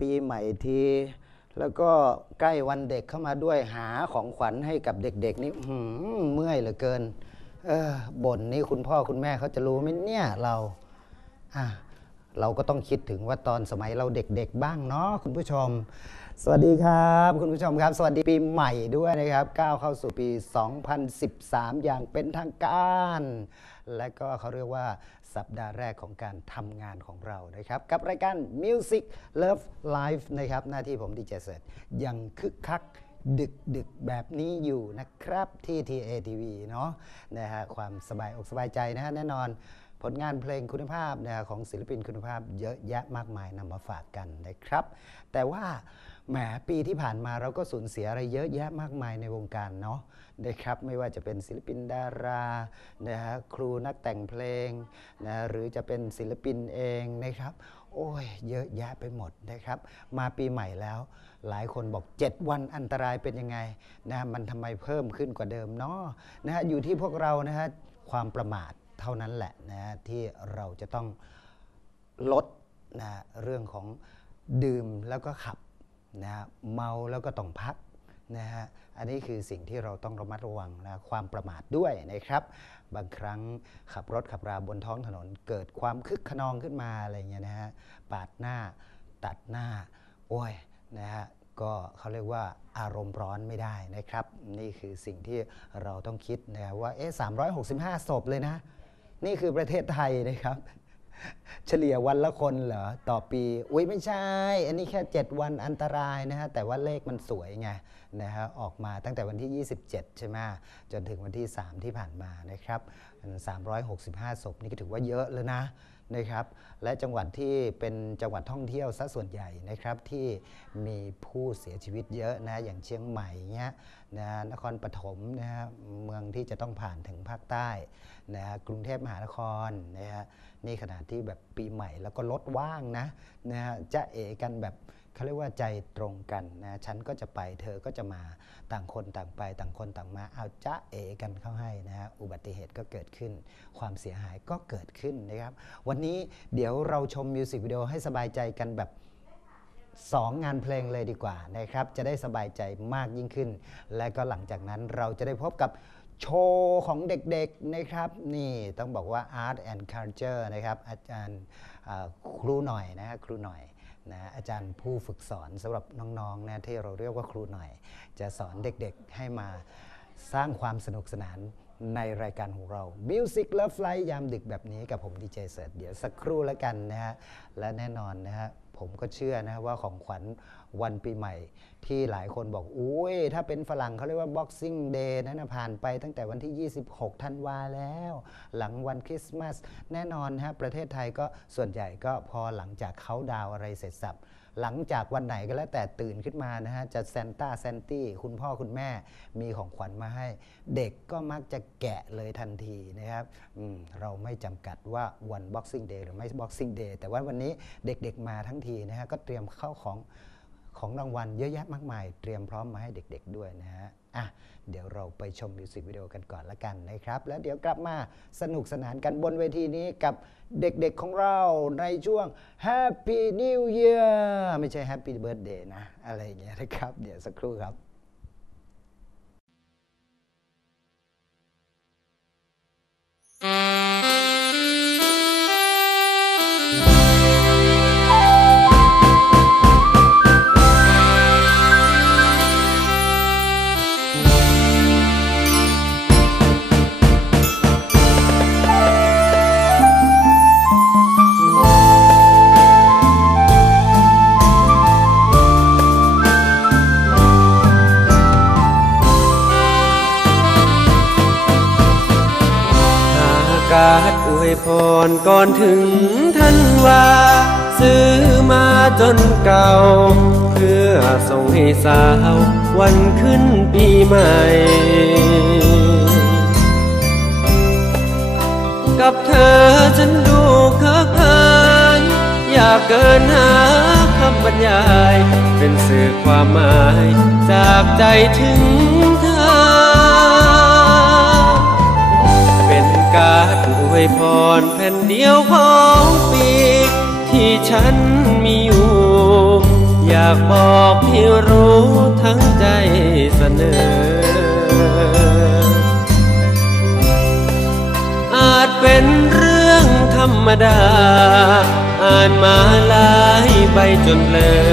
ปีใหม่ที แล้วก็ใกล้วันเด็กเข้ามาด้วยหาของขวัญให้กับเด็กๆนี่หือเมื่อยเหลือเกิน เออบ่นนี่คุณพ่อคุณแม่เขาจะรู้ไหมเนี่ยเราอะเราก็ต้องคิดถึงว่าตอนสมัยเราเด็กๆบ้างเนาะคุณผู้ชม สวัสดีครับ คุณผู้ชมครับ สวัสดีปีใหม่ด้วยนะครับก้าวเข้าสู่ปี 2013 อย่างเป็นทางการ และก็เขาเรียกว่า สัปดาห์แรกของการทำงานของเรานะครับ กับรายการ Music Love Life นะครับ หน้าที่ผมดีเจเสร์ตยังคึกคักดึกดึกแบบนี้อยู่นะครับที่ TATV เนาะนะฮะความสบายอกสบายใจนะฮะแน่นอนผลงานเพลงคุณภาพนะของศิลปินคุณภาพเยอะแยะมากมายนำมาฝากกันนะครับ แต่ว่า แหมปีที่ผ่านมาเราก็สูญเสียอะไรเยอะแยะมากมายในวงการเนาะนะครับไม่ว่าจะเป็นศิลปินดารานะฮะครูนักแต่งเพลงนะหรือจะเป็นศิลปินเองนะครับ โอ้ยเยอะแยะไปหมดนะครับ มาปีใหม่แล้ว หลายคนบอก 7 วันอันตรายเป็นยังไงนะมันทำไมเพิ่มขึ้นกว่าเดิมเนาะนะฮะอยู่ที่พวกเรานะฮะความประมาทเท่านั้นแหละนะฮะที่เราจะต้องลดนะฮะเรื่องของดื่มแล้วก็ขับ นะเมาแล้วก็ต้องพักนะฮะอันนี้คือสิ่งที่เราต้องระมัดระวังนะความประมาทด้วยนะครับ บางครั้งขับรถขับราบนท้องถนนเกิดความคึกขนองขึ้นมาอะไรเงี้ยนะฮะปาดหน้าตัดหน้า โอ้ยนะฮะก็เขาเรียกว่าอารมณ์ร้อนไม่ได้นะครับ นี่คือสิ่งที่เราต้องคิดนะว่าเอ๊ะ365ศพเลยนะ นี่คือประเทศไทยนะครับ เฉลี่ยวันละคนเหรอ ต่อปี อุ้ยไม่ใช่ อันนี้แค่ 7 วันอันตรายนะฮะ แต่ว่าเลขมันสวยไงนะฮะออกมาตั้งแต่วันที่ 27 ใช่ไหมจนถึงวันที่ 3 ที่ผ่านมานะครับ365 ศพนี่ก็ถือว่าเยอะเลยนะนะครับ และจังหวัดที่เป็นจังหวัดท่องเที่ยวซะส่วนใหญ่นะครับที่มีผู้เสียชีวิตเยอะนะอย่างเชียงใหม่เงี้ยนะนครปฐมนะฮะเมืองที่จะต้องผ่านถึงภาคใต้นะฮะกรุงเทพมหานครนะฮะนี่ขนาดที่แบบปีใหม่ แล้วก็รถว่างนะนะฮะจะเอกันแบบเขาเรียกว่าใจตรงกันนะฉันก็จะไปเธอก็จะมาต่างคนต่างไปต่างคนต่างมาเอาจะเอกันเข้าให้นะฮะอุบัติเหตุก็เกิดขึ้น ความเสียหายก็เกิดขึ้นนะครับ วันนี้เดี๋ยวเราชมมิวสิกวิดีโอให้สบายใจกันแบบสองงานเพลงเลยดีกว่านะครับ จะได้สบายใจมากยิ่งขึ้น และก็หลังจากนั้นเราจะได้พบกับ โชว์ของเด็กๆนะครับ นี่ต้องบอกว่า Art and Culture นะครับ อาจารย์ครูหน่อยนะฮะครูหน่อยนะอาจารย์ผู้ฝึกสอนสำหรับน้องๆนะที่เราเรียกว่าครูหน่อย จะสอนเด็กๆให้มาสร้างความสนุกสนานในรายการของเรา Music Love Flight ยามดึกแบบนี้กับผมดีเจเสิร์ตเดี๋ยวสักครู่แล้วกันนะฮะและแน่นอนนะฮะ ผมก็เชื่อนะว่าของขวัญวันปีใหม่ ที่หลายคนบอกอุ้ยถ้าเป็นฝรั่งเขาเรียกว่า Boxing Day นั้นนะผ่านไปตั้งแต่วันที่ 26 ธันวาแล้ว หลังวันคริสต์มาสแน่นอนนะฮะประเทศไทยก็ส่วนใหญ่ก็พอหลังจากเขาดาวอะไรเสร็จสับ หลังจากวันไหนก็แล้วแต่ตื่นขึ้นมานะฮะจะแซนต้าแซนตี้คุณพ่อคุณแม่มีของขวัญมาให้ เด็กก็มักจะแกะเลยทันทีนะครับเราไม่จำกัดว่าวัน Boxing Day หรือไม่ Boxing Day แต่ว่าวันนี้เด็กๆมาทั้งทีนะฮะก็เตรียมเข้าของ ของรางวัลเยอะแยะมากมาย เตรียมพร้อมมาให้เด็กๆด้วยนะฮะอะเดี๋ยวเราไปชมมิวสิกวิดีโอกันก่อนละกันนะครับ แล้วเดี๋ยวกลับมาสนุกสนานกันบนเวทีนี้กับเด็กๆของเราในช่วง Happy New Year ไม่ใช่ Happy Birthday นะ อะไรอย่างเงี้ยนะครับ เดี๋ยวสักครู่ครับาศอวยพรก่อนถึงท่านว่าซื้อมาจนเก่า เพื่อส่งให้สาววันขึ้นปีใหม่ กับเธอฉันดูเคิกเขินอยากเกินหาคำบรรยาย เป็นสื่อความหมาย จากใจถึงเธอ วยพรแผ่นเดียวของปี ที่ฉันมีอยู่ อยากบอกให้รู้ทั้งใจเสนอ อาจเป็นเรื่องธรรมดา อ่านมาหลายใบจนเลอ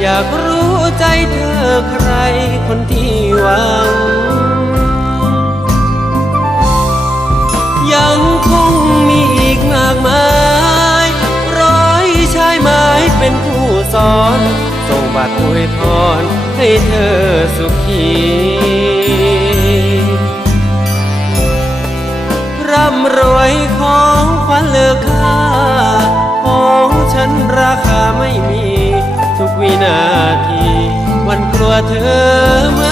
อยากรู้ใจเธอใครคนที่หวัง งคงมีอีกมากมาย ร้อยชายไม้เป็นผู้สอน ส่งบัตรอวยพรให้เธอสุขีร่ำรวยของขวัญเลือค่า ของฉันราคาไม่มี ทุกวินาที วันกลัวเธอมา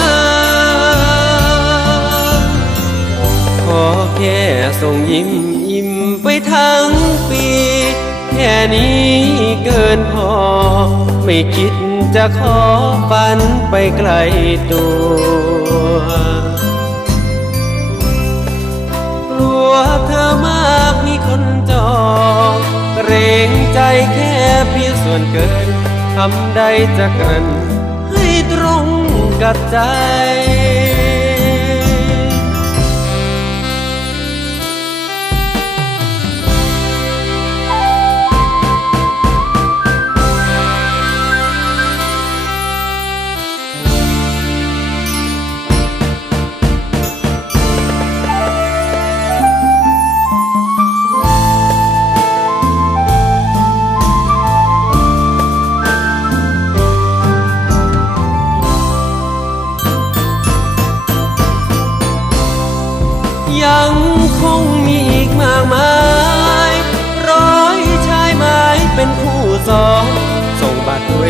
ส่งยิ้มอิ่มไปทั้งปี แค่นี้เกินพอ ไม่คิดจะขอฝันไปไกลตัวกลัวเธอมากมีคนจองเกรงใจแค่เพียงส่วนเกินทำใดจะกันให้ตรงกับใจ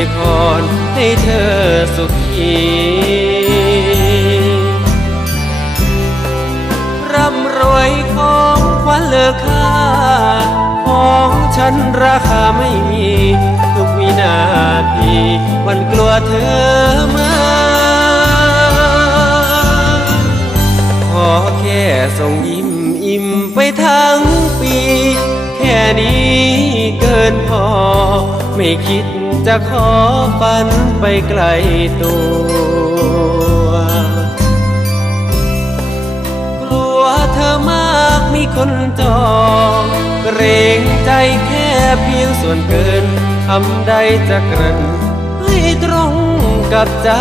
วยพรให้เธอสุขีร่ำรวยของขวัญเลอค่า ของฉันราคาไม่มี ทุกวินาทีวันกลัวเธอมาขอแค่ส่งยิ้มอิ่มไปทั้งปี แค่นี้เกินพอ ไม่คิด จะขอฝันไปไกลตัว กลัวเธอมากมีคนจองเกรงใจแค่เพียงส่วนเกินทำได้จะกรันให้ตรงกับใจ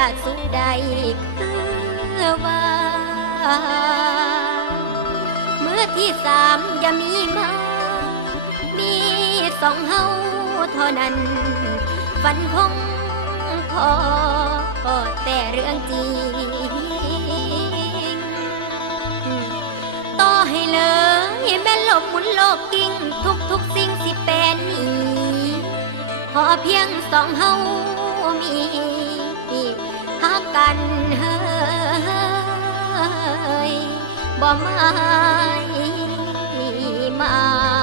กะสู้ใดคือว่าเมื่อที่สามยามีมา มีสองเฮาเท่านั้น ฝันคงพอแต่เรื่องจริง ต่อให้เลยแม่ลกหมุนโลกกิ่งทุกทุกสิ่งสิเป็นหนีขอเพียงสองเฮามี กันเฮ้ยบ่ไม่มา